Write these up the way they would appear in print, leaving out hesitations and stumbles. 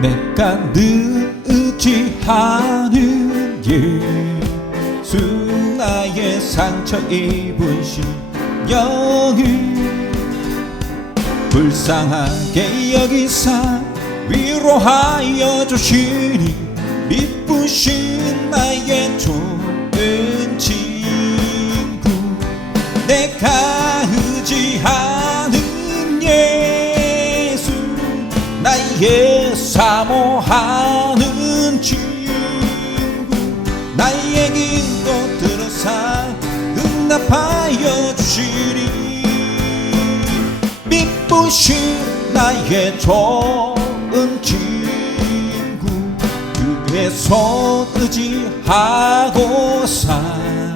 내가 늘 의지하는 예수, 나의 상처 입으신 영이 불쌍하게 여기사 위로하여 주시니 미쁘신 나의 좋은 친구, 내가 의지하는 예수, 나의 사모하는 친구, 나의 기도 들어사 응답하여 주시니 미쁘신 나의 좋은 친구, 그의 손 의지하고 살때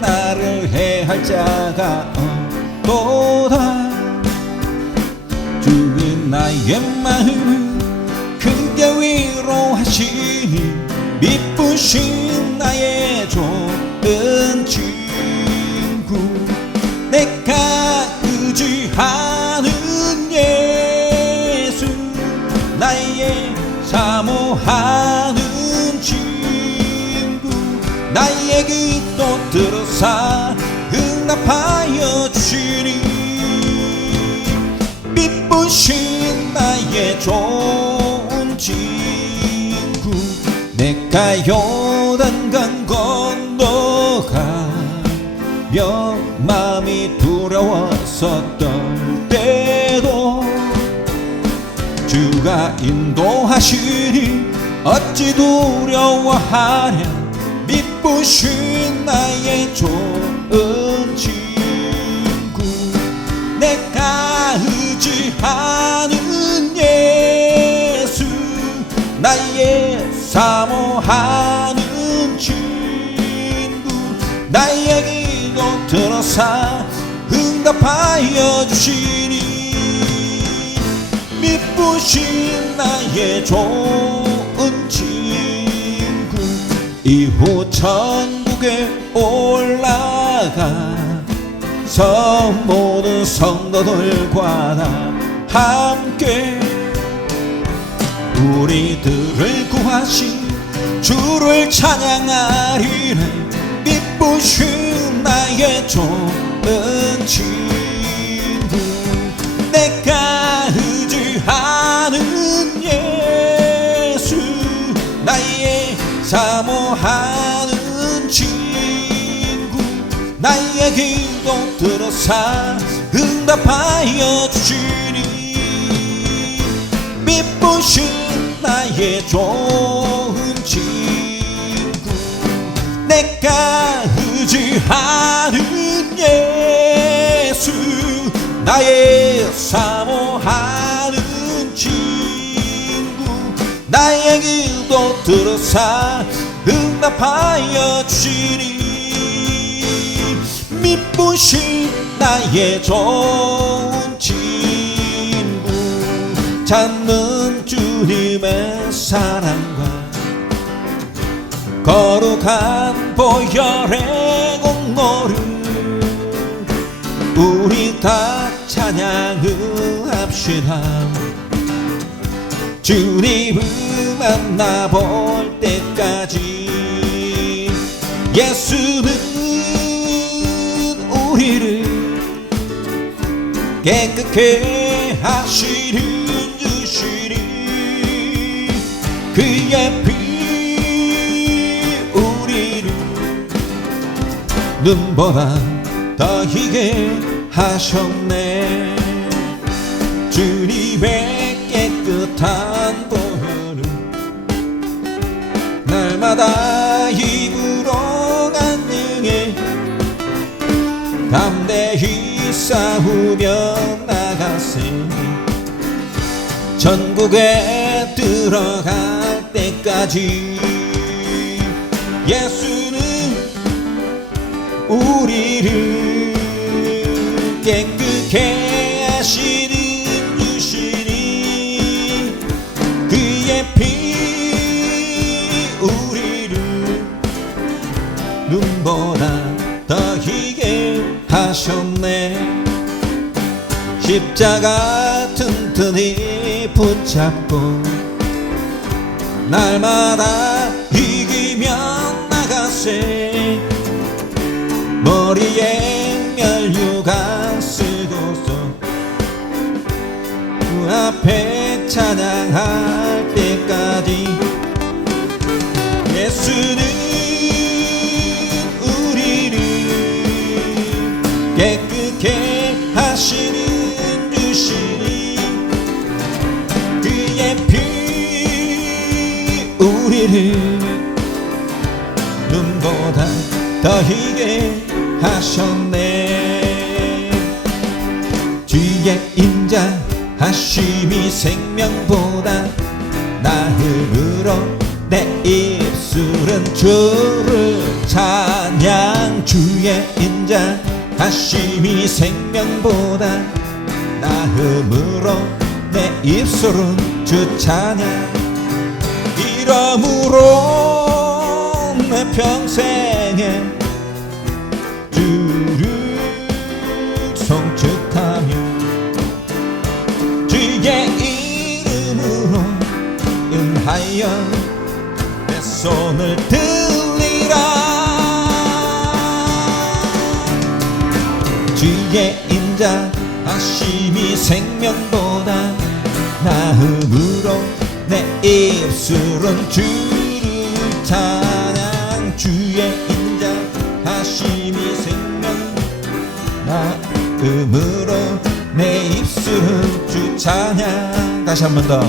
나를 해할 자가 없도다. 주인 나의 마음을 크게 위로하시니 미쁘신 나의 좋은 친구, 내가 의지하는 예수, 나의 사모하는 친구, 나의 기도 들어사 응답하여 주시니 미쁘신 나의 좋은 친구, 내가 요단강 건너가며 마음이 두려웠었던 때도 주가 인도하시니 어찌 두려워하랴. 미쁘신 나의 좋은 친구, 내가 의지하는 예수, 나의 사모하는 친구, 나의 기도 들어사 응답하여 주시니 미쁘신 나의 좋은 친구, 이후 천국에 올라가서 모든 성도들과 다 함께 우리들을 구하신 주를 찬양하리라. 미쁘신 나의 좋은 친구, 내가 의지하는 예수, 나의 사모하는 친구, 나의 기도 들어사 응답하여 주시니 미쁘신 나의 좋은 친구, 내가 의지하는 예수, 나의 사모하는 친구, 나의 기도 들어사 응답하여 주시니 미쁘신 나의 좋은 친구, 찾는 주님의 사랑과 거룩한 보혈의 공로를 우리 다 찬양을 합시다. 주님을 만나볼 때까지 예수는 우리를 깨끗게 하시는 주시니 그의 피 우리를 눈보다 더 희게 하셨네. 주님의 깨끗한 보혈은 날마다 입으로 간증해 담대히 싸우며 나가세. 전국에 들어갈 때까지 예수는 우리를 깨끗게 하시는 주시니 그의 피 우리를 눈보다 더 희게 하셨네. 십자가 튼튼히 다리 붙잡고 날마다 이기며 나가세. 머리에 면류관 쓰고서 그 앞에 찬양할 때까지 예수는 우리를 깨끗게 하시는 주시니 그의 피 우리를 눈보다 더 희게 하셨네. 주의 인자하심이 생명보다 나음으로 내 입술은 주를 찬양. 주의 인자하심이 생명보다 나음으로 내 입술은 주 찬양. 이러므로 내 평생에 주를 송축하며 주의 이름으로 은하여 내 손을 들리라. 주의 인자하심이 생명보다 나음으로 내 입술은 주를 찬양. 주의 인자하심이 생명 나음으로 내 입술은 주 찬양. 다시 한 번 더.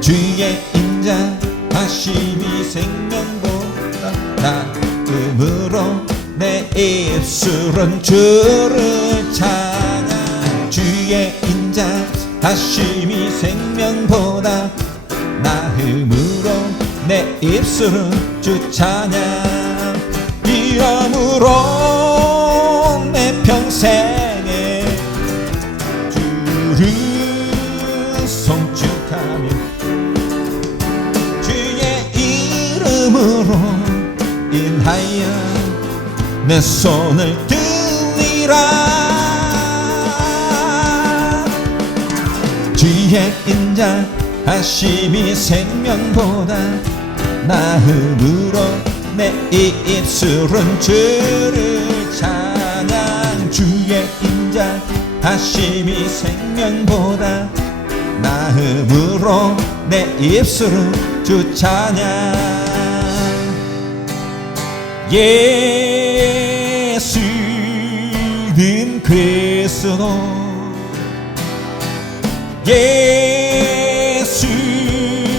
주의 인자하심이 생명보다 나음으로 내 입술은 주를 찬양. 주의 인자하심이 생명보다 나음으로 내 입술은 주 찬양. 이러므로 내 평생에 주를 송축하며 주의 이름으로 인하여 내 손을 들리라. 주의 인자하심이 생명보다 나음으로 내 입술은 주를 찬양. 주의 인자하심이 생명보다 나음으로 내 입술은 주 찬양. 예수는 그리스도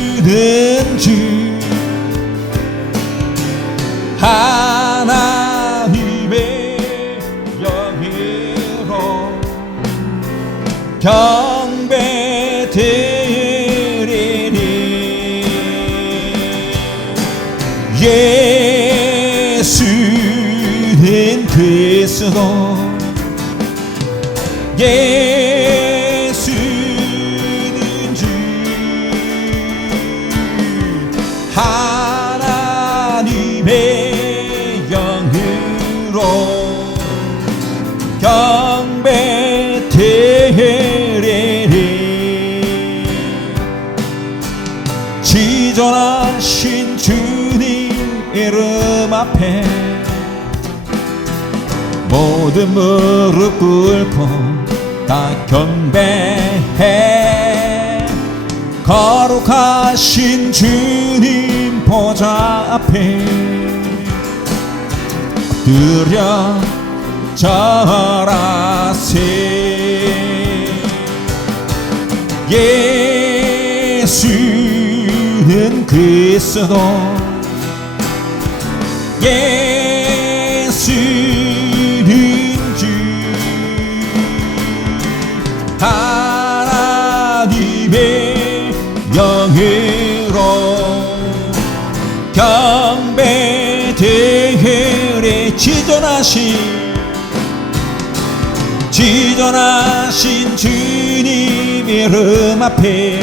예수는 주 하나님의 영으로 경배드리니 예수는 그리스도 예수는 주 하나님의 영으로 경배드리니 지존하신 주님 이름 앞에 모든 무릎 꿇고 다 경배해. 거룩하신 주님 보좌 앞에 엎드려 절하세. 예수는 그리스도 예수는 주 하나님의 영으로 경배되으리. 지존하신 주님 이름 앞에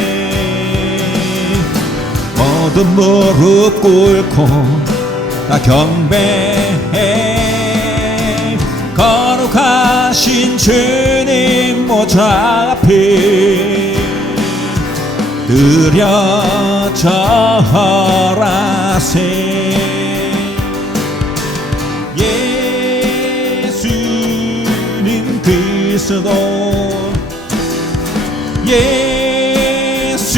모든 무릎 꿇고 다 경배해. 거룩하신 주님 보좌 앞에 드려 절하세. 예수님 그리스도 예수는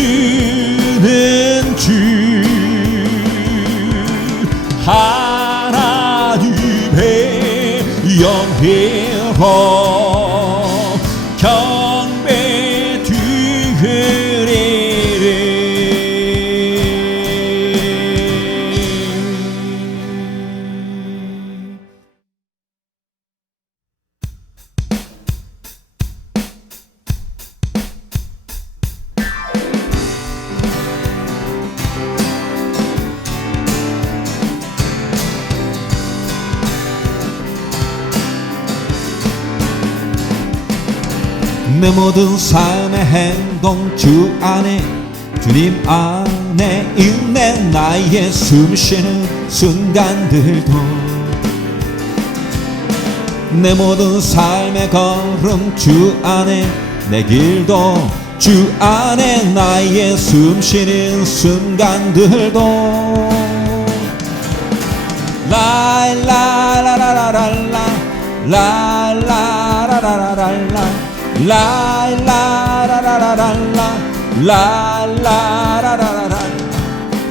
주 하나님의 영예로 경배 드리리. 내 모든 삶의 행동 주 안에 주님 안에 있네. 나의 숨쉬는 순간들도 내 모든 삶의 걸음 주 안에 내 길도 주 안에 나의 숨쉬는 순간들도 라라라라라라 라라라라라라 라라라라라라 라라라라라라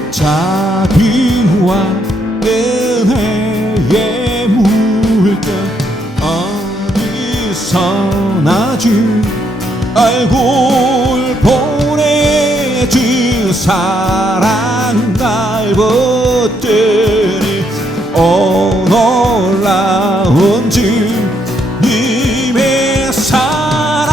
자비와 은혜의 물결 어디서나 주 얼굴 보내 주 사랑 날 붙들이 오 놀라운 주님의 사랑.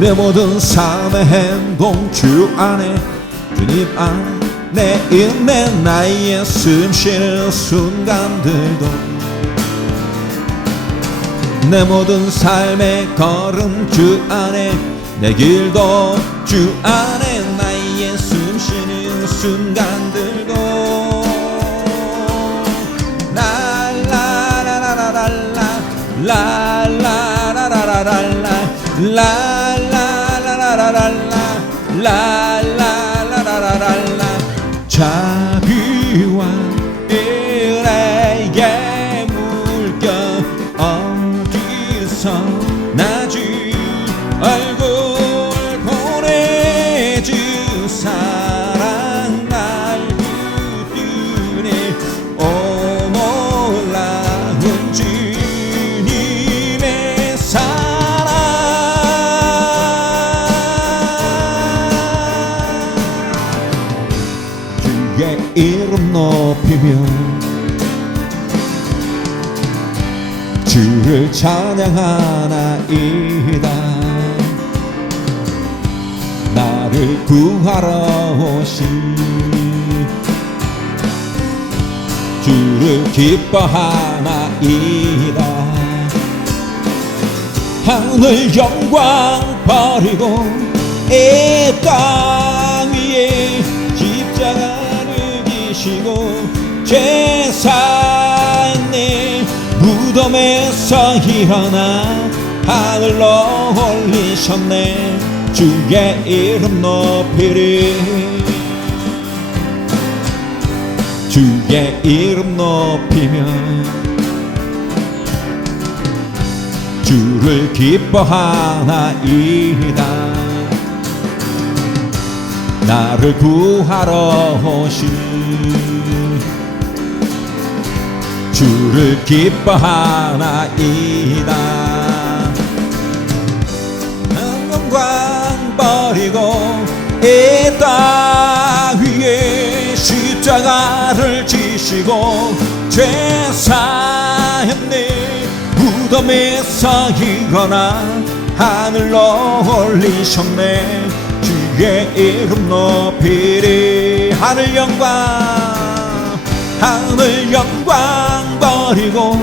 내 모든 삶의 행동 주 안에 주님 안에 있네. 나의 숨쉬는 순간들도 내 모든 삶의 걸음 주 안에 내 길도 주 안에 나의 숨쉬는 순간들도 라라라라라라 라라라라라라 라라라라라라 라라라라라라 자비와 은혜의 물결 어디서나 주 얼굴 보내주 사랑 날 붙드네 오 놀라운 주님의 사랑. 주의 이름 높이며 주를 찬양하나이다. 나를 구하러 오신 주를 기뻐하나이다. 하늘 영광 버리고 이 땅 위에 십자가를 지시고 죄 사했네. 무덤에서 일어나 하늘로 올리셨네. 주의 이름 높이리. 주의 이름 높이며 주를 기뻐하나이다. 나를 구하러 오신 주를 기뻐하나이다. 영광 버리고 이 땅 위에 십자가를 지시고 죄 사했네. 무덤에서 일어나 하늘로 올리셨네. 주의 이름 높이리. 하늘 영광 버리고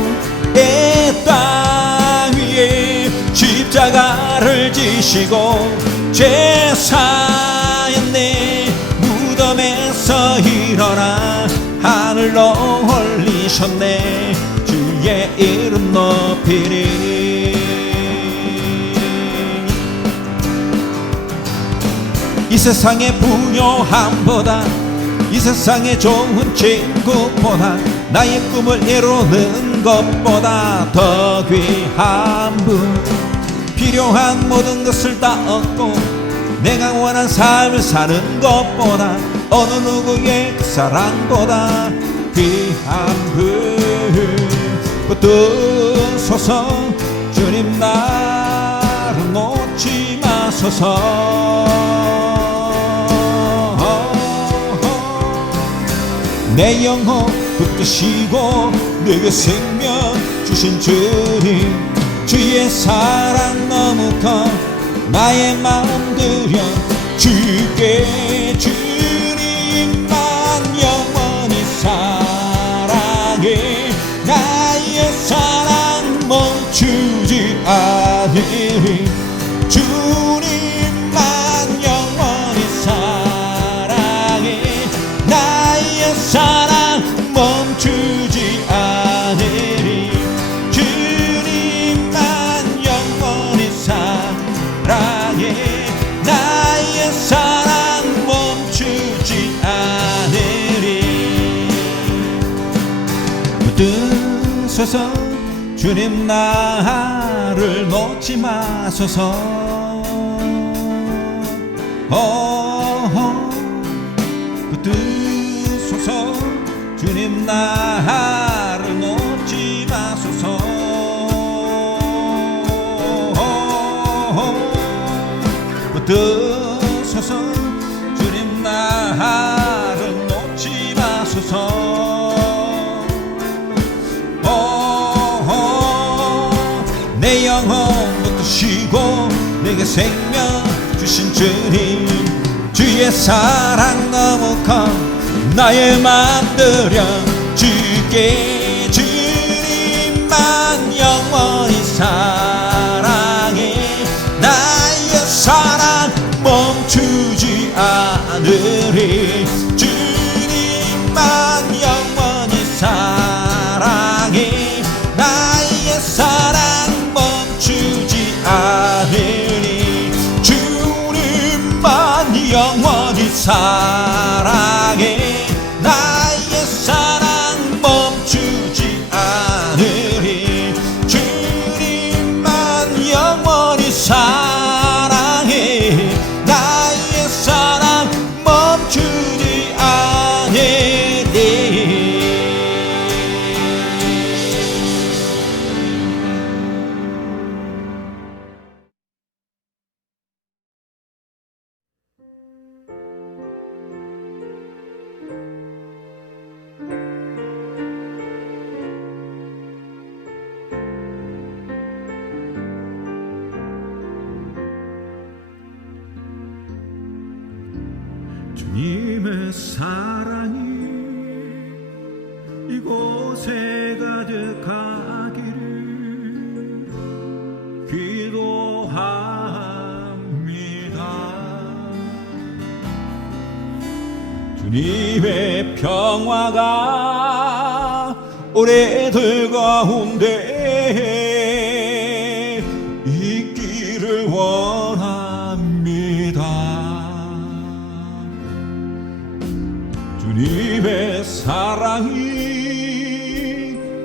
이 땅 위에 십자가를 지시고 죄 사했네. 무덤에서 일어나 하늘로 올리셨네. 주의 이름 높이리. 세상의 부요함보다 이 세상의 좋은 친구보다 나의 꿈을 이루는 것보다 더 귀한 분 필요한 모든 것을 다 얻고 내가 원한 삶을 사는 것보다 어느 누구의 그 사랑보다 귀한 분 붙드소서 주님 나를 놓지 마소서 내 영혼 붙드시고 내게 생명 주신 주님 주의 사랑 너무 커 나의 마음 들여 주께 주님만 영원히 사랑해 나의 사랑 멈추지 않으리 주님만 영원히 사랑해 나의 사랑 멈추지 않으리 주님만 영원히 사랑해 나의 사랑 멈추지 않으리 붙드소서 주님 나를 놓지 마소서 붙드소서 주님 나를 놓지 마소서 붙드소서 주님 나를 놓지 마소서 내 영혼 붙드시고 내게 생명 주신 주님 주의 사랑 너무 커 나의 맘 들여 주께 주님만 영원히 사랑해 나의 사랑 멈추지 않으리 주님만 영원히 사랑해 나의 사랑 멈추지 않으리 주님만 영원히 사랑해 나의 사랑 멈추지 않으리 주님만 영원히 사랑해 나의 사랑 멈추지 않으리 주님의 사랑이 이곳에 가득하기를 기도합니다. 주님의 평화가 우리들 가운데 있기를 원합니다. 주님의 사랑이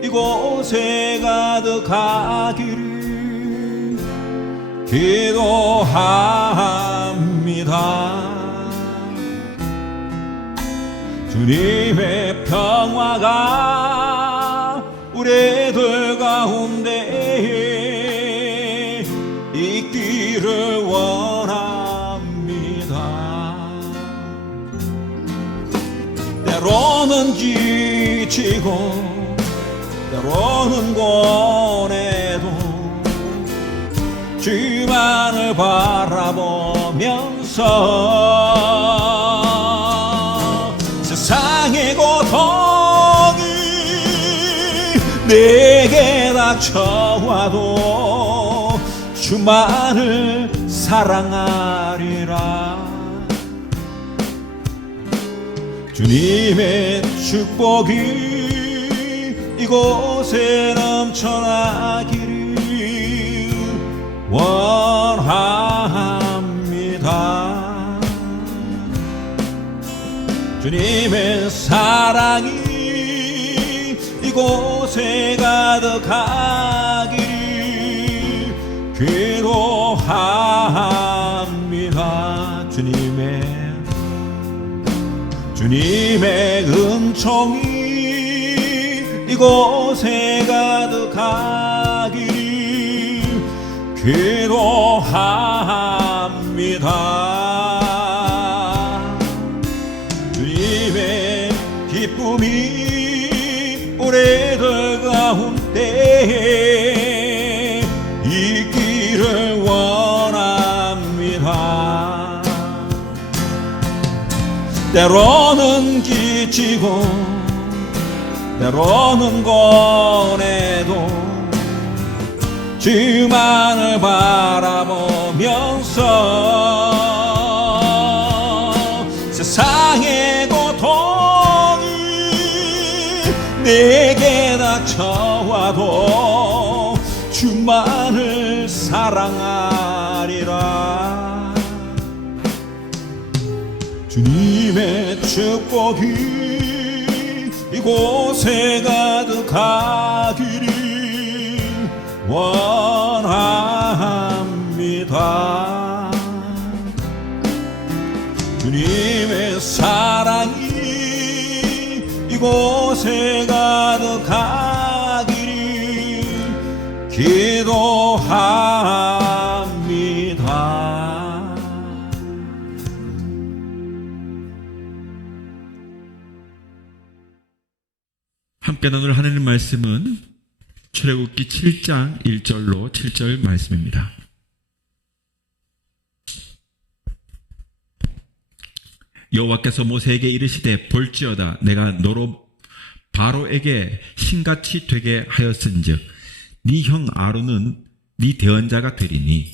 이곳에 가득하기를 기도합니다. 주님의 평화가 우리들 가운데 있기를 원합니다. 때로는 지치고 때로는 고뇌도 주만을 바라보면서 세상의 고통이 내게 닥쳐와도 주만을 사랑하리라. 주님의 축복이 이곳에 넘쳐나기를 원합니다. 주님의 사랑이 이곳에 가득하기를 기도합니다. 주님의 은총이 이곳에 가득하기를 기도합니다. 주님의 기쁨이 우리들 가운데 있기를 원합니다. 때로는 지치고 때로는 고뇌도 주만을 바라보면서 세상의 고통이 내게 닥쳐와도 주만을 사랑하리라. 주님의 축복이 이곳에 가득하기를 원합니다. 주님의 사랑이 이곳에 가득하기를 기도합니다. 함께 나눌 하나님 말씀은 출애굽기 7장 1절로 7절 말씀입니다. 여호와께서 모세에게 이르시되 볼지어다 내가 너로 바로에게 신같이 되게 하였은즉 네 형 아론은 네 대언자가 되리니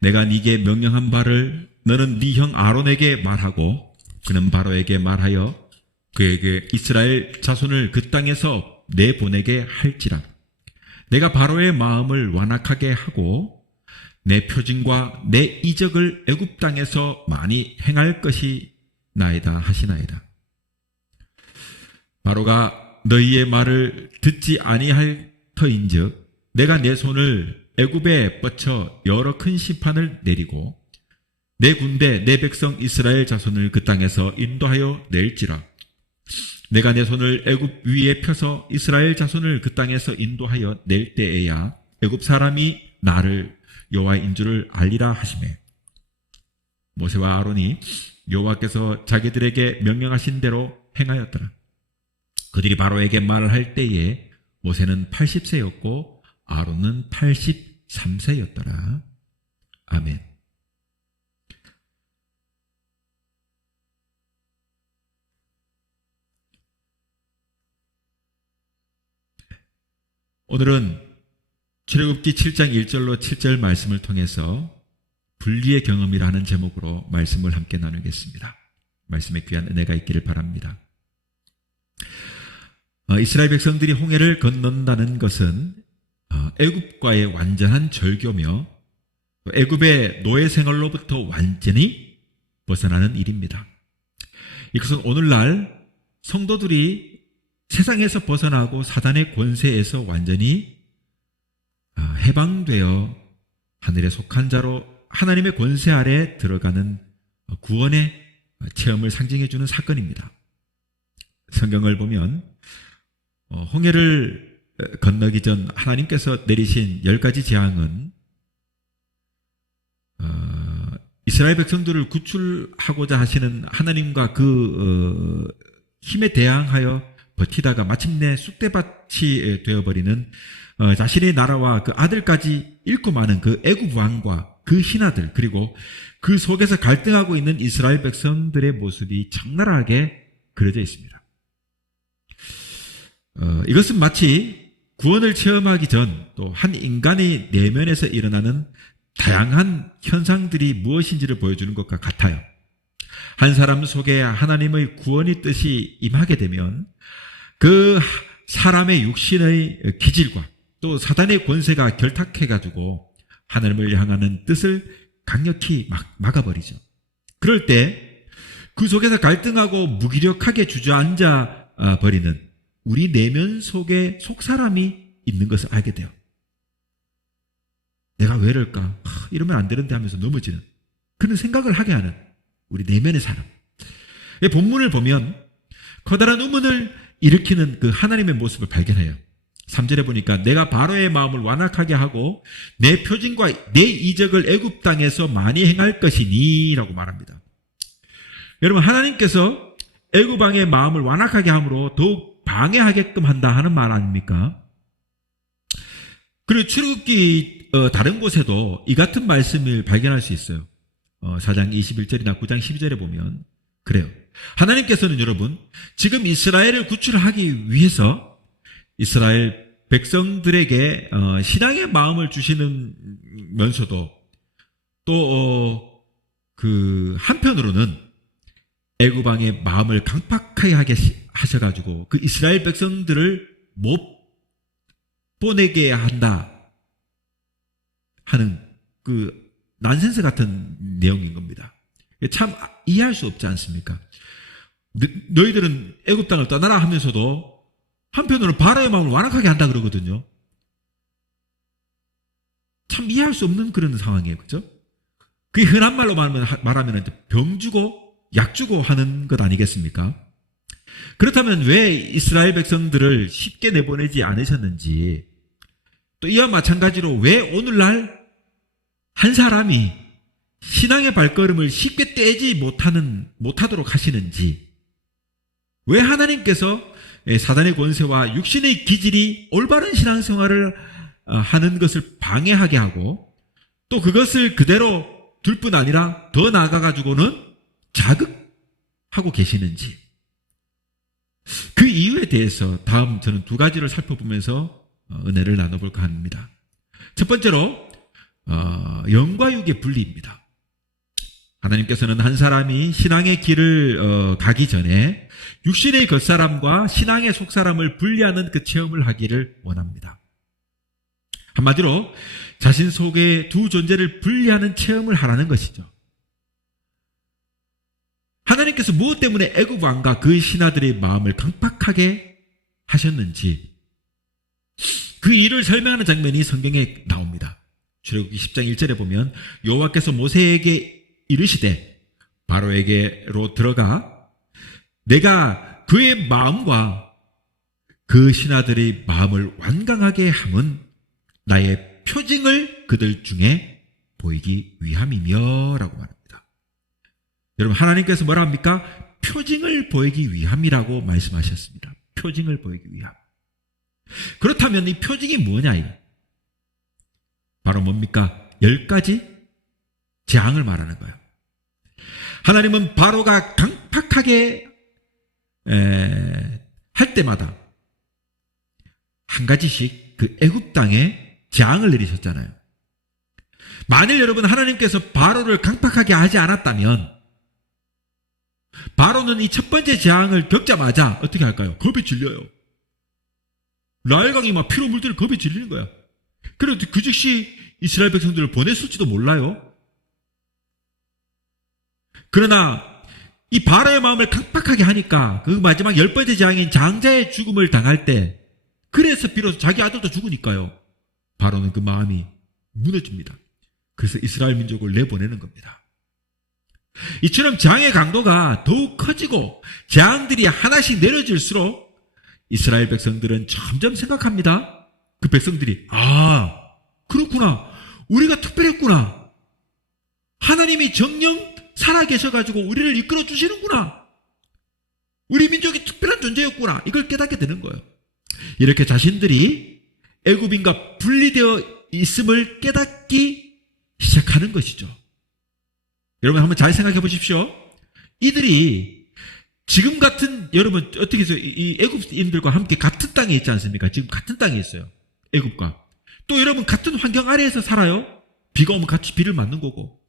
내가 네게 명령한 바를 너는 네 형 아론에게 말하고 그는 바로에게 말하여 그에게 이스라엘 자손을 그 땅에서 내보내게 할지라. 내가 바로의 마음을 완악하게 하고 내 표징과 내 이적을 애굽 땅에서 많이 행할 것이 나이다 하시나이다. 바로가 너희의 말을 듣지 아니할 터인즉 내가 내 손을 애굽에 뻗쳐 여러 큰 심판을 내리고 내 군대 내 백성 이스라엘 자손을 그 땅에서 인도하여 낼지라. 내가 내 손을 애굽 위에 펴서 이스라엘 자손을 그 땅에서 인도하여 낼 때에야 애굽 사람이 나를 여호와인 줄을 알리라 하시매 모세와 아론이 여호와께서 자기들에게 명령하신 대로 행하였더라. 그들이 바로에게 말을 할 때에 모세는 80세였고 아론은 83세였더라. 아멘. 오늘은 출애굽기 7장 1절로 7절 말씀을 통해서 분리의 경험이라는 제목으로 말씀을 함께 나누겠습니다. 말씀에 귀한 은혜가 있기를 바랍니다. 이스라엘 백성들이 홍해를 건넌다는 것은 애굽과의 완전한 절교며 애굽의 노예 생활로부터 완전히 벗어나는 일입니다. 이것은 오늘날 성도들이 세상에서 벗어나고 사단의 권세에서 완전히 해방되어 하늘에 속한 자로 하나님의 권세 아래 들어가는 구원의 체험을 상징해 주는 사건입니다. 성경을 보면 홍해를 건너기 전 하나님께서 내리신 10가지 재앙은 이스라엘 백성들을 구출하고자 하시는 하나님과 그 힘에 대항하여 버티다가 마침내 쑥대밭이 되어버리는 자신의 나라와 그 아들까지 잃고 마는 그 애굽 왕과 그 신하들 그리고 그 속에서 갈등하고 있는 이스라엘 백성들의 모습이 적나라하게 그려져 있습니다. 이것은 마치 구원을 체험하기 전 또 한 인간의 내면에서 일어나는 다양한 현상들이 무엇인지를 보여주는 것과 같아요. 한 사람 속에 하나님의 구원의 뜻이 임하게 되면 그 사람의 육신의 기질과 또 사단의 권세가 결탁해가지고 하나님을 향하는 뜻을 강력히 막아버리죠. 그럴 때 그 속에서 갈등하고 무기력하게 주저앉아 버리는 우리 내면 속에 속사람이 있는 것을 알게 돼요. 내가 왜 이럴까? 이러면 안 되는데 하면서 넘어지는 그런 생각을 하게 하는 우리 내면의 사람. 본문을 보면 커다란 의문을 일으키는 그 하나님의 모습을 발견해요. 3절에 보니까 내가 바로의 마음을 완악하게 하고 내 표징과 내 이적을 애굽 땅에서 많이 행할 것이니 라고 말합니다. 여러분, 하나님께서 애굽 왕의 마음을 완악하게 함으로 더욱 방해하게끔 한다 하는 말 아닙니까? 그리고 출애굽기 다른 곳에도 이 같은 말씀을 발견할 수 있어요. 4장 21절이나 9장 12절에 보면 그래요. 하나님께서는 여러분 지금 이스라엘을 구출하기 위해서 이스라엘 백성들에게 신앙의 마음을 주시면서도 또 한편으로는 애굽 왕의 마음을 강팍하게 하게 하셔가지고 그 이스라엘 백성들을 못 보내게 한다 하는 그 난센스 같은 내용인 겁니다. 참 이해할 수 없지 않습니까? 너희들은 애굽 땅을 떠나라 하면서도 한편으로는 바로의 마음을 완악하게 한다 그러거든요. 참 이해할 수 없는 그런 상황이에요. 그렇죠? 그게 흔한 말로 말하면 병 주고 약 주고 하는 것 아니겠습니까? 그렇다면 왜 이스라엘 백성들을 쉽게 내보내지 않으셨는지, 또 이와 마찬가지로 왜 오늘날 한 사람이 신앙의 발걸음을 쉽게 떼지 못하도록 하시는지, 왜 하나님께서 사단의 권세와 육신의 기질이 올바른 신앙생활을 하는 것을 방해하게 하고 또 그것을 그대로 둘 뿐 아니라 더 나아가가지고는 자극하고 계시는지, 그 이유에 대해서 다음 저는 두 가지를 살펴보면서 은혜를 나눠볼까 합니다. 첫 번째로 영과 육의 분리입니다. 하나님께서는 한 사람이 신앙의 길을 가기 전에 육신의 겉사람과 신앙의 속사람을 분리하는 그 체험을 하기를 원합니다. 한마디로 자신 속의 두 존재를 분리하는 체험을 하라는 것이죠. 하나님께서 무엇 때문에 애굽 왕과 그 신하들의 마음을 강팍하게 하셨는지 그 일을 설명하는 장면이 성경에 나옵니다. 출애굽기 10장 1절에 보면 여호와께서 모세에게 이르시되 바로에게로 들어가 내가 그의 마음과 그 신하들의 마음을 완강하게 함은 나의 표징을 그들 중에 보이기 위함이며 라고 말합니다. 여러분, 하나님께서 뭐라 합니까? 표징을 보이기 위함이라고 말씀하셨습니다. 표징을 보이기 위함. 그렇다면 이 표징이 뭐냐? 바로 뭡니까? 10가지 재앙을 말하는 거예요. 하나님은 바로가 강팍하게 할 때마다 한 가지씩 그 애굽 땅에 재앙을 내리셨잖아요. 만일 여러분 하나님께서 바로를 강팍하게 하지 않았다면 바로는 이 첫 번째 재앙을 겪자마자 어떻게 할까요? 겁에 질려요. 나일강이 막 피로 물들 겁에 질리는 거야. 그래도 그 즉시 이스라엘 백성들을 보냈을지도 몰라요. 그러나 이 바로의 마음을 강팍하게 하니까 그 마지막 10번째 재앙인 장자의 죽음을 당할 때, 그래서 비로소 자기 아들도 죽으니까요, 바로는 그 마음이 무너집니다. 그래서 이스라엘 민족을 내보내는 겁니다. 이처럼 재앙의 강도가 더욱 커지고 재앙들이 하나씩 내려질수록 이스라엘 백성들은 점점 생각합니다. 그 백성들이 그렇구나, 우리가 특별했구나, 하나님이 정녕 살아계셔가지고 우리를 이끌어 주시는구나, 우리 민족이 특별한 존재였구나, 이걸 깨닫게 되는 거예요. 이렇게 자신들이 애굽인과 분리되어 있음을 깨닫기 시작하는 것이죠. 여러분 한번 잘 생각해 보십시오. 이들이 지금 같은, 여러분 어떻게 해서 이 애굽인들과 함께 같은 땅에 있지 않습니까? 지금 같은 땅에 있어요. 애굽과. 또 여러분 같은 환경 아래에서 살아요. 비가 오면 같이 비를 맞는 거고,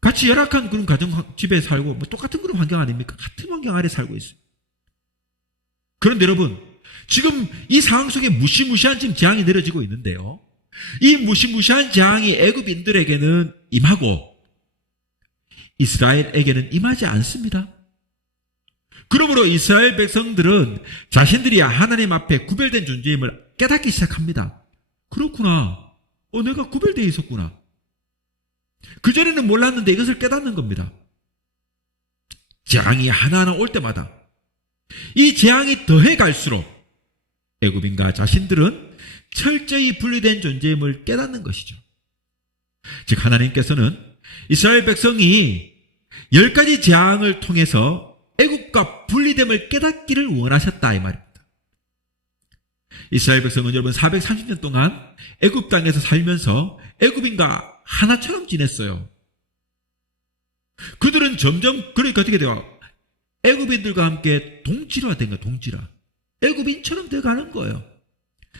같이 열악한 그런 가정집에 살고, 똑같은 그런 환경 아닙니까? 같은 환경 아래 살고 있어요. 그런데 여러분, 지금 이 상황 속에 무시무시한 지금 재앙이 내려지고 있는데요, 이 무시무시한 재앙이 애굽인들에게는 임하고 이스라엘에게는 임하지 않습니다. 그러므로 이스라엘 백성들은 자신들이 하나님 앞에 구별된 존재임을 깨닫기 시작합니다. 그렇구나. 내가 구별되어 있었구나. 그전에는 몰랐는데 이것을 깨닫는 겁니다. 재앙이 하나하나 올 때마다 이 재앙이 더해 갈수록 애굽인과 자신들은 철저히 분리된 존재임을 깨닫는 것이죠. 즉 하나님께서는 이스라엘 백성이 10가지 재앙을 통해서 애굽과 분리됨을 깨닫기를 원하셨다 이 말입니다. 이스라엘 백성은 여러분 430년 동안 애굽 땅에서 살면서 애굽인과 하나처럼 지냈어요. 그들은 점점 그러니까 어떻게 돼요? 애굽인들과 함께 동질화된 거예요. 동질화. 애굽인처럼 돼가는 거예요.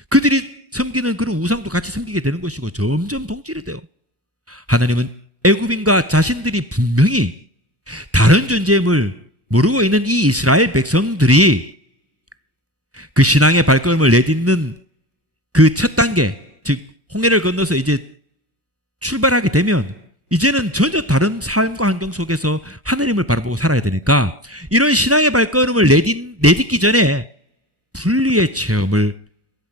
그들이 섬기는 그런 우상도 같이 섬기게 되는 것이고 점점 동질이 돼요. 하나님은 애굽인과 자신들이 분명히 다른 존재임을 모르고 있는 이 이스라엘 백성들이 그 신앙의 발걸음을 내딛는 그 첫 단계, 즉 홍해를 건너서 이제 출발하게 되면 이제는 전혀 다른 삶과 환경 속에서 하나님을 바라보고 살아야 되니까 이런 신앙의 발걸음을 내딛기 전에 분리의 체험을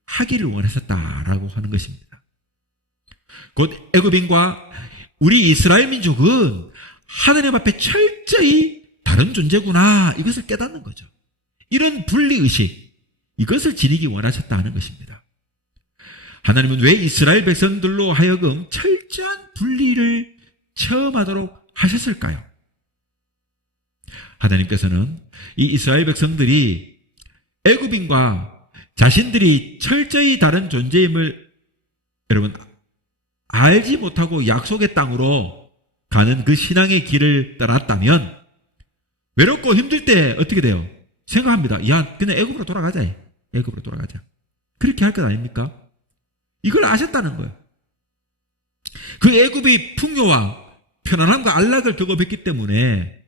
하기를 원하셨다라고 하는 것입니다. 곧 애굽인과 우리 이스라엘 민족은 하나님 앞에 철저히 다른 존재구나 이것을 깨닫는 거죠. 이런 분리의식 이것을 지니기 원하셨다는 것입니다. 하나님은 왜 이스라엘 백성들로 하여금 철저한 분리를 체험하도록 하셨을까요? 하나님께서는 이 이스라엘 백성들이 애굽인과 자신들이 철저히 다른 존재임을 여러분 알지 못하고 약속의 땅으로 가는 그 신앙의 길을 떠났다면 외롭고 힘들 때 어떻게 돼요? 생각합니다. 야, 그냥 애굽으로 돌아가자. 애굽으로 돌아가자. 그렇게 할 것 아닙니까? 이걸 아셨다는 거예요. 그 애굽의 풍요와 편안함과 안락을 경험했기 때문에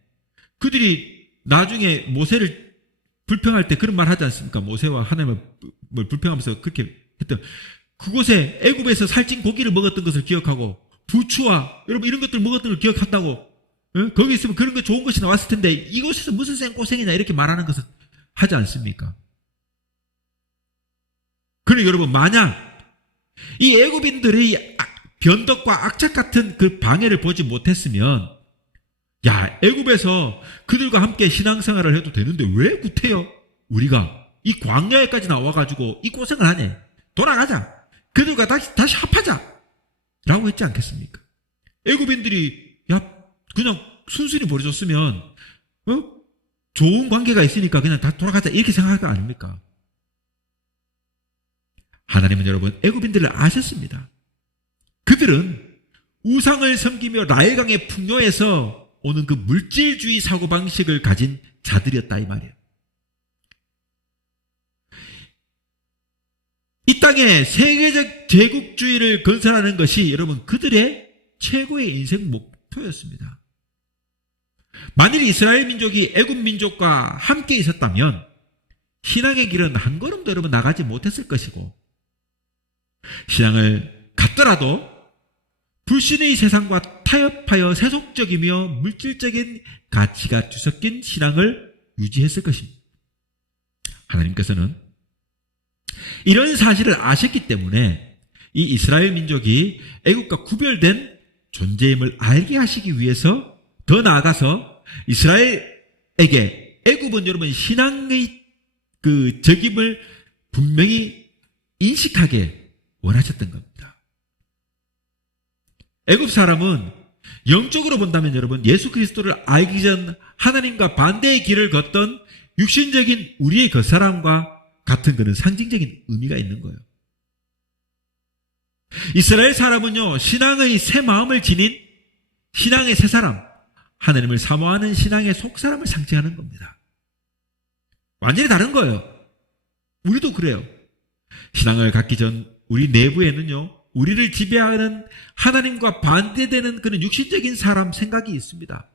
그들이 나중에 모세를 불평할 때 그런 말 하지 않습니까? 모세와 하나님을 불평하면서 그렇게 했던 그곳에 애굽에서 살찐 고기를 먹었던 것을 기억하고 부추와 여러분 이런 것들 먹었던 걸 기억한다고 거기 있으면 그런 거 좋은 것이 나왔을 텐데 이곳에서 무슨 생고생이냐 이렇게 말하는 것을 하지 않습니까? 그러니 여러분 만약 이 애굽인들의 변덕과 악착 같은 그 방해를 보지 못했으면 야 애굽에서 그들과 함께 신앙생활을 해도 되는데 왜 구태여 우리가 이 광야에까지 나와가지고 이 고생을 하네. 돌아가자. 그들과 다시 합하자 라고 했지 않겠습니까? 애굽인들이 야 그냥 순순히 버려줬으면 좋은 관계가 있으니까 그냥 다 돌아가자 이렇게 생각할 거 아닙니까? 하나님은 여러분 애굽인들을 아셨습니다. 그들은 우상을 섬기며 나일강의 풍요에서 오는 그 물질주의 사고방식을 가진 자들이었다 이 말이에요. 이 땅에 세계적 제국주의를 건설하는 것이 여러분 그들의 최고의 인생 목표였습니다. 만일 이스라엘 민족이 애굽 민족과 함께 있었다면 신앙의 길은 한 걸음도 여러분 나가지 못했을 것이고 신앙을 갖더라도 불신의 세상과 타협하여 세속적이며 물질적인 가치가 뒤섞인 신앙을 유지했을 것입니다. 하나님께서는 이런 사실을 아셨기 때문에 이 이스라엘 민족이 애굽과 구별된 존재임을 알게 하시기 위해서 더 나아가서 이스라엘에게 애굽은 여러분 신앙의 그 적임을 분명히 인식하게 원하셨던 겁니다. 애굽 사람은 영적으로 본다면 여러분 예수 그리스도를 알기 전 하나님과 반대의 길을 걷던 육신적인 우리의 그 사람과 같은 그런 상징적인 의미가 있는 거예요. 이스라엘 사람은요 신앙의 새 마음을 지닌 신앙의 새 사람 하나님을 사모하는 신앙의 속사람을 상징하는 겁니다. 완전히 다른 거예요. 우리도 그래요. 신앙을 갖기 전 우리 내부에는요 우리를 지배하는 하나님과 반대되는 그런 육신적인 사람 생각이 있습니다.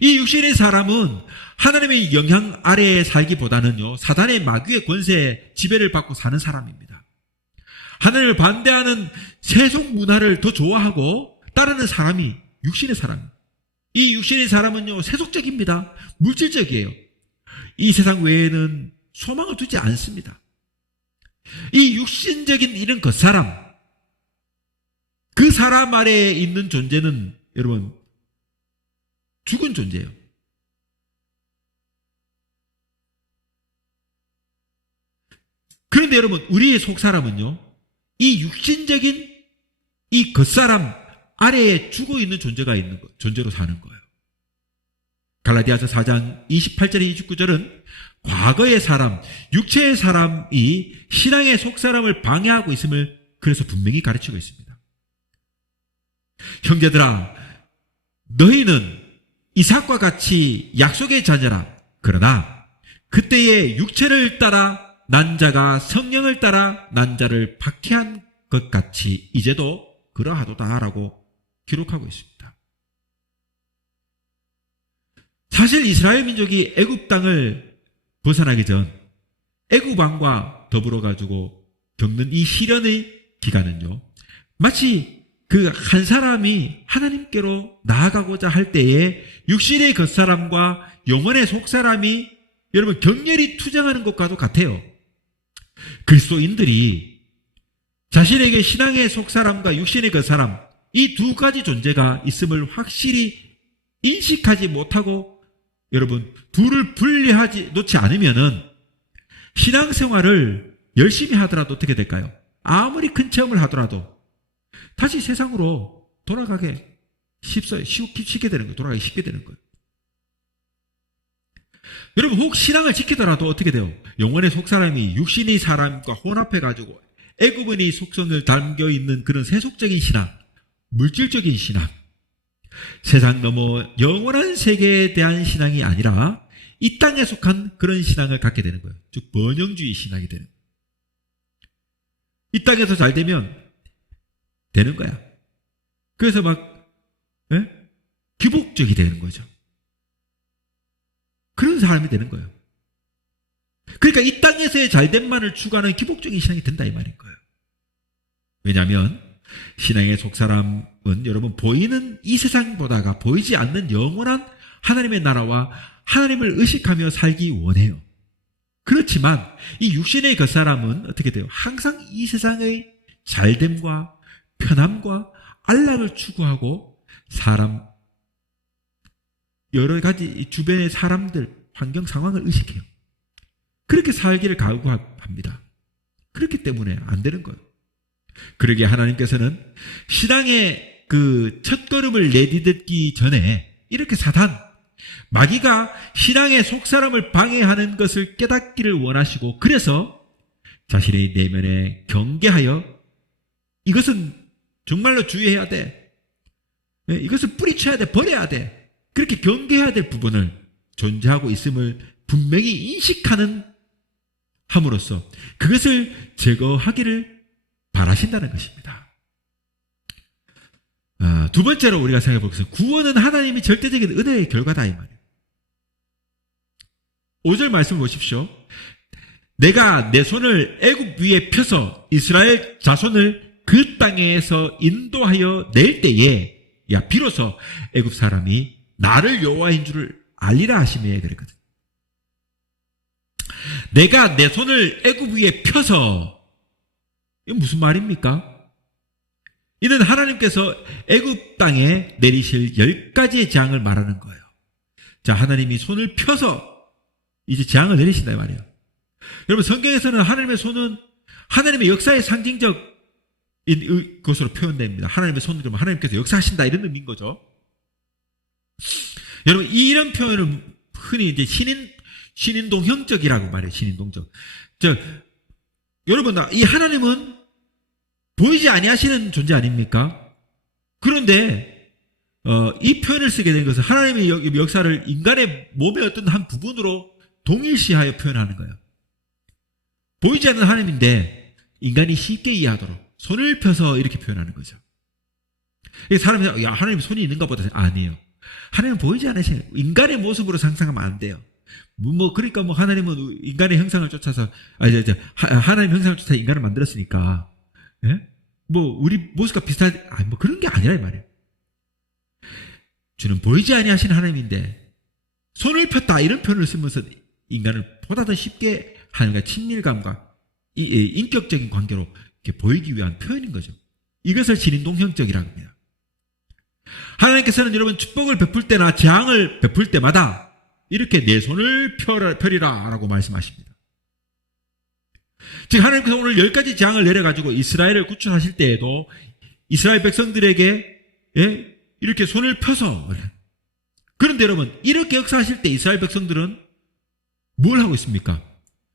이 육신의 사람은 하나님의 영향 아래에 살기보다는요 사단의 마귀의 권세에 지배를 받고 사는 사람입니다. 하나님을 반대하는 세속 문화를 더 좋아하고 따르는 사람이 육신의 사람입니다. 이 육신의 사람은요 세속적입니다. 물질적이에요. 이 세상 외에는 소망을 두지 않습니다. 이 육신적인 이런 그 사람 아래에 있는 존재는 여러분 죽은 존재예요. 그런데 여러분 우리의 속사람은요, 이 육신적인 이 겉사람 아래에 죽어 있는 존재로 사는 거예요. 갈라디아서 4장 28절 29절은 과거의 사람, 육체의 사람이 신앙의 속사람을 방해하고 있음을 그래서 분명히 가르치고 있습니다. 형제들아, 너희는 이삭과 같이 약속의 자녀라. 그러나 그때의 육체를 따라 난 자가 성령을 따라 난 자를 박해한 것 같이 이제도 그러하도다라고 기록하고 있습니다. 사실 이스라엘 민족이 애굽 땅을 벗어나기 전 애굽 왕과 더불어 가지고 겪는 이 시련의 기간은요, 마치 그 한 사람이 하나님께로 나아가고자 할 때에 육신의 겉사람과 영혼의 속사람이 여러분 격렬히 투쟁하는 것과도 같아요. 그리스도인들이 자신에게 신앙의 속사람과 육신의 겉사람, 이 두 가지 존재가 있음을 확실히 인식하지 못하고 여러분 둘을 분리하지 놓지 않으면은 신앙생활을 열심히 하더라도 어떻게 될까요? 아무리 큰 체험을 하더라도 다시 세상으로 돌아가게 쉽게 되는 거예요. 돌아가기 쉽게 되는 거예요. 여러분 혹 신앙을 지키더라도 어떻게 돼요? 영혼의 속사람이 육신의 사람과 혼합해가지고 애굽인의 속성을 담겨있는 그런 세속적인 신앙, 물질적인 신앙, 세상 넘어 영원한 세계에 대한 신앙이 아니라 이 땅에 속한 그런 신앙을 갖게 되는 거예요. 즉 번영주의 신앙이 되는 거예요. 이 땅에서 잘 되면 되는 거야. 그래서 기복적이 되는 거죠. 그런 사람이 되는 거예요. 그러니까 이 땅에서의 잘됨만을 추구하는 기복적인 신앙이 된다 이 말인 거예요. 왜냐하면 신앙의 속사람은 여러분 보이는 이 세상보다가 보이지 않는 영원한 하나님의 나라와 하나님을 의식하며 살기 원해요. 그렇지만 이 육신의 겉사람은 어떻게 돼요? 항상 이 세상의 잘됨과 편함과 안락을 추구하고 사람 여러 가지 주변의 사람들 환경 상황을 의식해요. 그렇게 살기를 각오합니다. 그렇기 때문에 안 되는 거예요. 그러기에 하나님께서는 신앙의 그 첫걸음을 내딛기 전에 이렇게 사단 마귀가 신앙의 속사람을 방해하는 것을 깨닫기를 원하시고 그래서 자신의 내면에 경계하여 이것은 정말로 주의해야 돼. 이것을 뿌리쳐야 돼. 버려야 돼. 그렇게 경계해야 될 부분을 존재하고 있음을 분명히 인식하는 함으로써 그것을 제거하기를 바라신다는 것입니다. 두 번째로 우리가 생각해 보겠습니다. 구원은 하나님이 절대적인 은혜의 결과다 이 말이에요. 5절 말씀 보십시오. 내가 내 손을 애굽 위에 펴서 이스라엘 자손을 그 땅에서 인도하여 낼 때에 비로소 애굽 사람이 나를 여호와인 줄을 알리라 하시며 그랬거든. 내가 내 손을 애굽 위에 펴서 이게 무슨 말입니까? 이는 하나님께서 애굽 땅에 내리실 10가지의 재앙을 말하는 거예요. 자, 하나님이 손을 펴서 이제 재앙을 내리신다 이 말이에요. 여러분 성경에서는 하나님의 손은 하나님의 역사의 상징적 것으로 표현됩니다. 하나님의 손을 그러면 하나님께서 역사하신다 이런 의미인 거죠. 여러분 이런 표현은 흔히 이제 신인동형적이라고 말해요. 신인동적. 여러분 이 하나님은 보이지 아니하시는 존재 아닙니까? 그런데 이 표현을 쓰게 된 것은 하나님의 역사를 인간의 몸의 어떤 한 부분으로 동일시하여 표현하는 거예요. 보이지 않는 하나님인데 인간이 쉽게 이해하도록 손을 펴서 이렇게 표현하는 거죠. 사람이 하나님 손이 있는가 보다 아니에요. 하나님은 보이지 않으시는 인간의 모습으로 상상하면 안 돼요. 그러니까 하나님은 인간의 형상을 쫓아서 하나님의 형상을 쫓아서 인간을 만들었으니까 우리 모습과 비슷한 그런 게 아니라 이 말이에요. 주는 보이지 아니하시는 하나님인데 손을 폈다 이런 표현을 쓰면서 인간을 보다 더 쉽게 하나님과 친밀감과 인격적인 관계로 이렇게 보이기 위한 표현인 거죠. 이것을 신인동형적이라고 합니다. 하나님께서는 여러분 축복을 베풀 때나 재앙을 베풀 때마다 이렇게 내 손을 펴리라 라고 말씀하십니다. 즉 하나님께서 오늘 10가지 재앙을 내려가지고 이스라엘을 구출하실 때에도 이스라엘 백성들에게 이렇게 손을 펴서, 그런데 여러분 이렇게 역사하실 때 이스라엘 백성들은 뭘 하고 있습니까?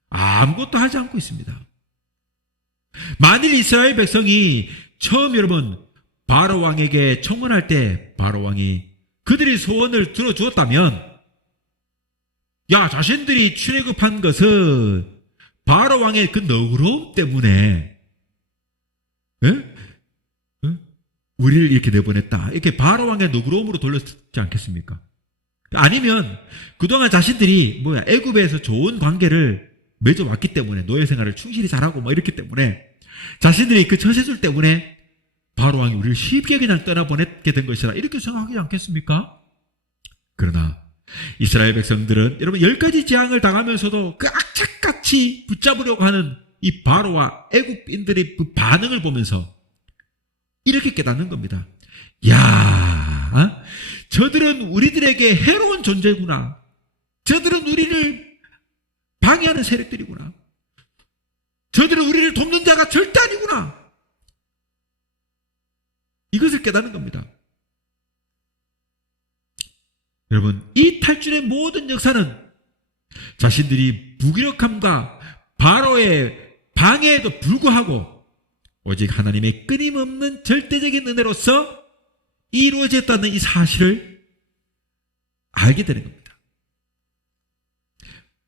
아무것도 하지 않고 있습니다. 만일 이스라엘 백성이 처음 여러분 바로 왕에게 청문할 때 바로 왕이 그들의 소원을 들어주었다면, 야, 자신들이 출애굽한 것은 바로 왕의 그 너그러움 때문에 우리를 이렇게 내보냈다, 이렇게 바로 왕의 너그러움으로 돌렸지 않겠습니까? 아니면 그동안 자신들이 애굽에서 좋은 관계를 맺어왔기 때문에 노예 생활을 충실히 잘하고 이렇기 때문에 자신들이 그 처세술 때문에 바로 왕이 우리를 쉽게 그냥 떠나보내게 된 것이라 이렇게 생각하지 않겠습니까? 그러나 이스라엘 백성들은 여러분 10가지 재앙을 당하면서도 그 악착같이 붙잡으려고 하는 이 바로와 애굽인들의 그 반응을 보면서 이렇게 깨닫는 겁니다. 야, 저들은 우리들에게 해로운 존재구나. 저들은 우리를 방해하는 세력들이구나. 저들은 우리를 돕는 자가 절대 아니구나. 이것을 깨닫는 겁니다. 여러분, 이 탈출의 모든 역사는 자신들이 무기력함과 바로의 방해에도 불구하고 오직 하나님의 끊임없는 절대적인 은혜로서 이루어졌다는 이 사실을 알게 되는 겁니다.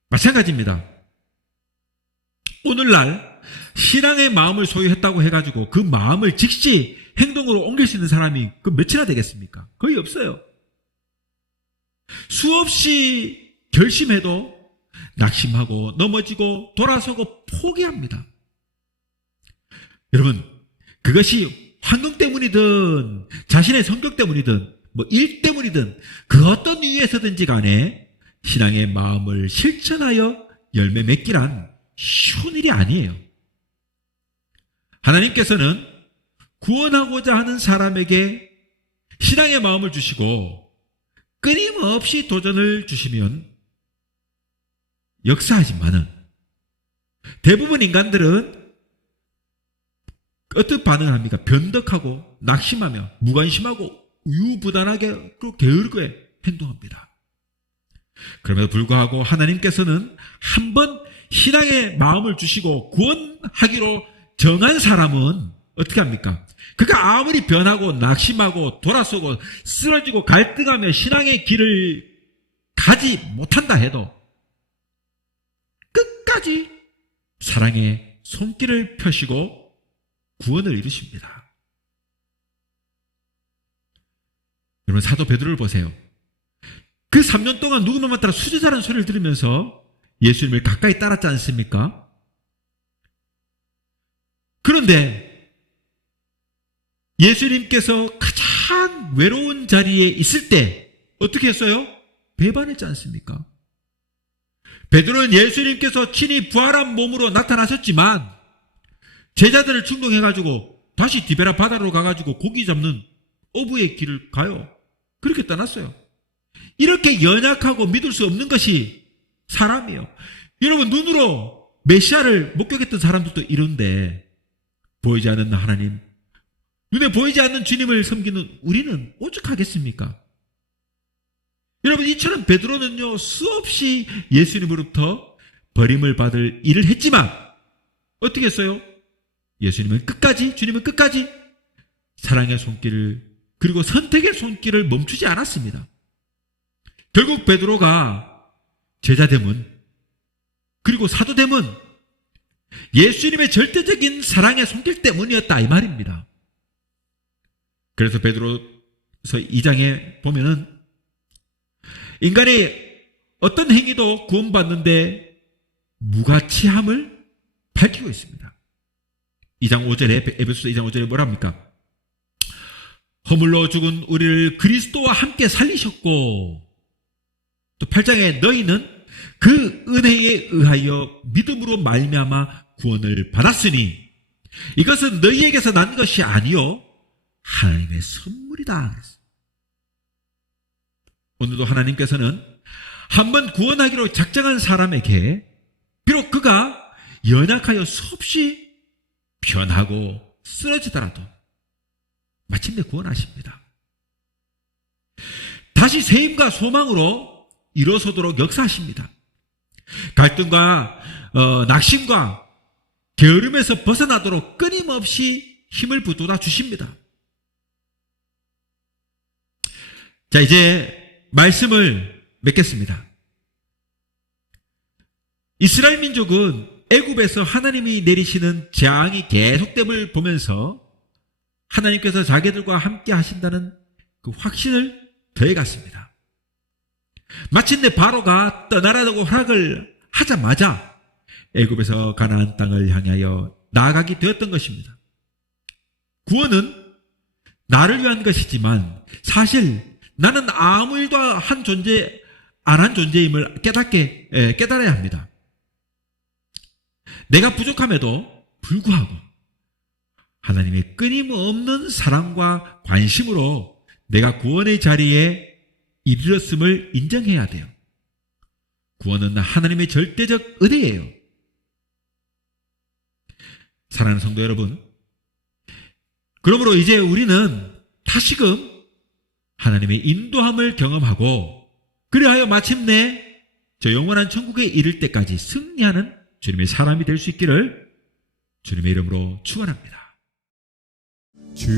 마찬가지입니다. 오늘날 신앙의 마음을 소유했다고 해가지고 그 마음을 즉시 행동으로 옮길 수 있는 사람이 그 몇이나 되겠습니까? 거의 없어요. 수없이 결심해도 낙심하고 넘어지고 돌아서고 포기합니다. 여러분, 그것이 환경 때문이든 자신의 성격 때문이든 일 때문이든 그 어떤 이유에서든지 간에 신앙의 마음을 실천하여 열매 맺기란 쉬운 일이 아니에요. 하나님께서는 구원하고자 하는 사람에게 신앙의 마음을 주시고 끊임없이 도전을 주시면 역사하지만은 대부분 인간들은 어떤 반응을 합니까? 변덕하고 낙심하며 무관심하고 우유부단하게 그리고 게으르게 행동합니다. 그럼에도 불구하고 하나님께서는 한번 신앙의 마음을 주시고 구원하기로 정한 사람은 어떻게 합니까? 그가 아무리 변하고 낙심하고 돌아서고 쓰러지고 갈등하며 신앙의 길을 가지 못한다 해도 끝까지 사랑의 손길을 펴시고 구원을 이루십니다. 여러분, 사도 베드로를 보세요. 그 3년 동안 누구만 따라 수제자라는 소리를 들으면서 예수님을 가까이 따랐지 않습니까? 그런데 예수님께서 가장 외로운 자리에 있을 때 어떻게 했어요? 배반했지 않습니까? 베드로는 예수님께서 친히 부활한 몸으로 나타나셨지만 제자들을 충동해가지고 다시 디베라 바다로 가가지고 고기 잡는 어부의 길을 가요. 그렇게 떠났어요. 이렇게 연약하고 믿을 수 없는 것이 사람이에요. 여러분, 눈으로 메시아를 목격했던 사람들도 이런데 보이지 않는 하나님, 눈에 보이지 않는 주님을 섬기는 우리는 오죽하겠습니까? 여러분, 이처럼 베드로는요 수없이 예수님으로부터 버림을 받을 일을 했지만 어떻게 했어요? 예수님은 끝까지, 주님은 끝까지 사랑의 손길을 그리고 선택의 손길을 멈추지 않았습니다. 결국 베드로가 제자됨은 그리고 사도됨은 예수님의 절대적인 사랑의 손길 때문이었다 이 말입니다. 그래서 베드로서 2장에 보면은 인간의 어떤 행위도 구원받는데 무가치함을 밝히고 있습니다. 2장 5절에 에베소서 2장 5절에 뭐랍니까? 허물로 죽은 우리를 그리스도와 함께 살리셨고, 또 8장에 너희는 그 은혜에 의하여 믿음으로 말미암아 구원을 받았으니 이것은 너희에게서 난 것이 아니요 하나님의 선물이다. 오늘도 하나님께서는 한번 구원하기로 작정한 사람에게 비록 그가 연약하여 수없이 변하고 쓰러지더라도 마침내 구원하십니다. 다시 세임과 소망으로 일어서도록 역사하십니다. 갈등과 낙심과 게으름에서 벗어나도록 끊임없이 힘을 북돋아 주십니다. 자, 이제 말씀을 맺겠습니다. 이스라엘 민족은 애굽에서 하나님이 내리시는 재앙이 계속됨을 보면서 하나님께서 자기들과 함께 하신다는 그 확신을 더해갔습니다. 마침내 바로가 떠나라고 허락을 하자마자 애굽에서 가나안 땅을 향하여 나아가게 되었던 것입니다. 구원은 나를 위한 것이지만 사실 나는 아무 일도 안 한 존재임을 깨달아야 합니다. 내가 부족함에도 불구하고 하나님의 끊임없는 사랑과 관심으로 내가 구원의 자리에 이르렀음을 인정해야 돼요. 구원은 하나님의 절대적 은혜예요. 사랑하는 성도 여러분, 그러므로 이제 우리는 다시금 하나님의 인도함을 경험하고 그리하여 마침내 저 영원한 천국에 이를 때까지 승리하는 주님의 사람이 될 수 있기를 주님의 이름으로 축원합니다. 주의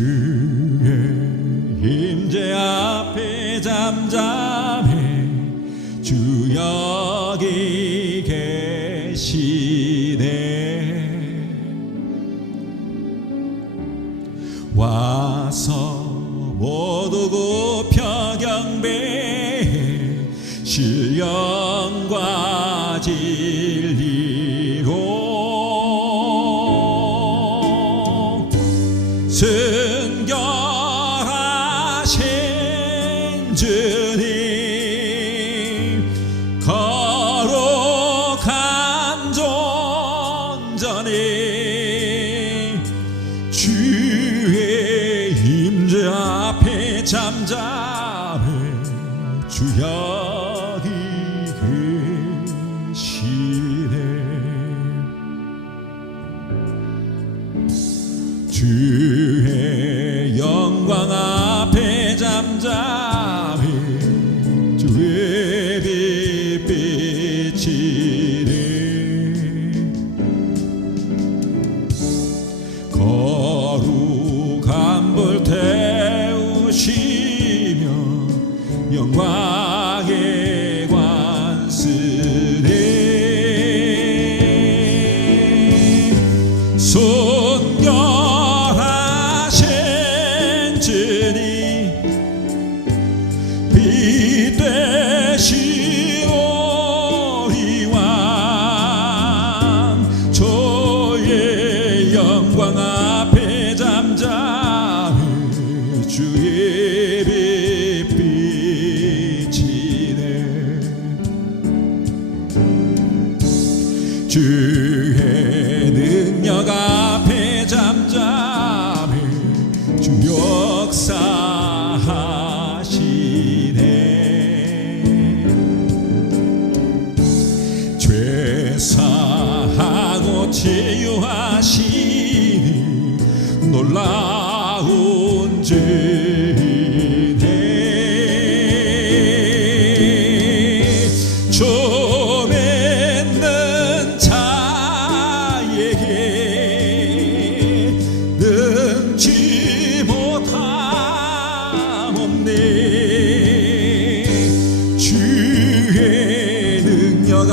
임재 앞에 잠잠해 주 여기 계시네. 와서 모두 굽혀 경배해 신령과 진리로 순결하신 주님 거룩한 존전에 주의 임재 앞에 잠잠해 주 여기 계시네. 주의 영광 앞에 잠잠해 주의 빛비치네. 거룩한 불 태우시며 영광의 관쓰네. 순결하신 주님 빛 되신 우리 왕 주의 영광 앞에 잠잠해 주의 빛 비치네. 주의 능력 앞에 잠잠해 주 역사하시네. 죄 사하고 치유하시니 놀라운 주네. 좀 있는 자에게 능치 못함 없네. 주의 능력